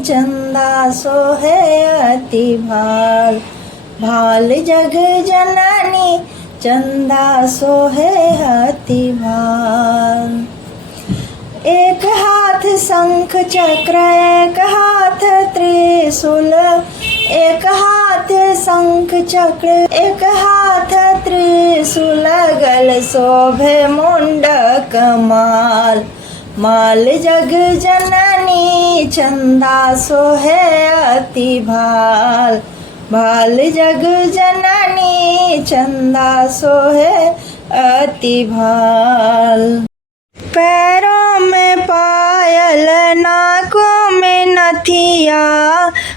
चंदा सोहे अति भाल, भाल जग जननी चंदा सोहे अति भाल। एक हाथ शंख चक्र एक हाथ त्रिशूल, एक हाथ शंख चक्र एक हाथ त्रिशूल, गल शोभे मुंडक माल, माल जग जननी चंदा सोहे अति भाल, भाल जग जननी चंदा सोहे अति भाल। पैरों में पायल नाकों में नथिया,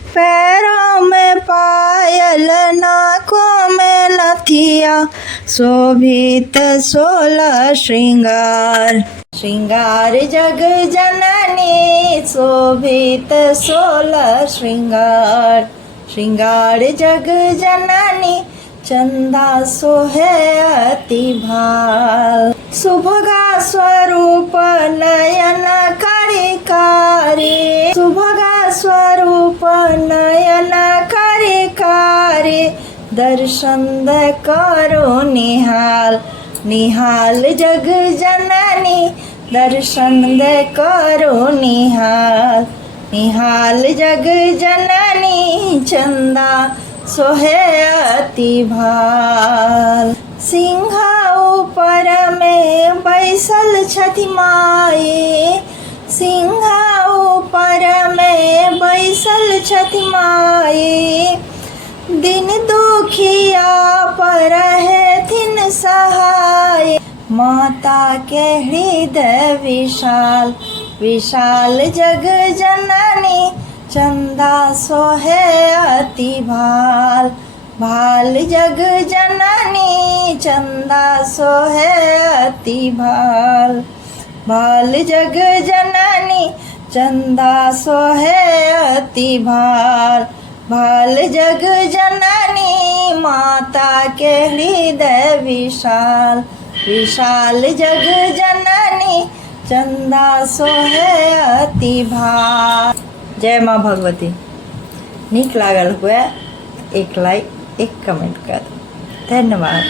पैरों में पायल नाकों में नथिया, शोभित 16 श्रृंगार, श्रृंगार जग जननी शोभित 16 श्रृंगार, श्रृंगार जग जननी चंदा सोहे अति भाल। सुभगा स्वरूप नयन करिकारी, सुभगा स्वरूप नयन करिकारी, दर्शन करो निहाल, निहाल जग जननी दर्शन करो निहाल, निहाल जग जननी चंदा सोहे अति भाल। सिंहा ऊपर में बैसल छथि माई, सिंहा ऊपर में बैसल छथि माई, दिन दुखिया पर हेथिन सहाय, माता के हृदय विशाल, विशाल जग जननी चंदा सोहे अति भाल, भाल जग जननी चंदा सोहे अति भाल, भाल जग जननी चंदा सोहे अति भाल, भाल जग जननी माता के हृदय विशाल, विशाल जग जननी चंदा सोहे अति भाल। जय माँ भगवती। नीक लागल हुए एक लाइक एक कमेंट कर दो। धन्यवाद।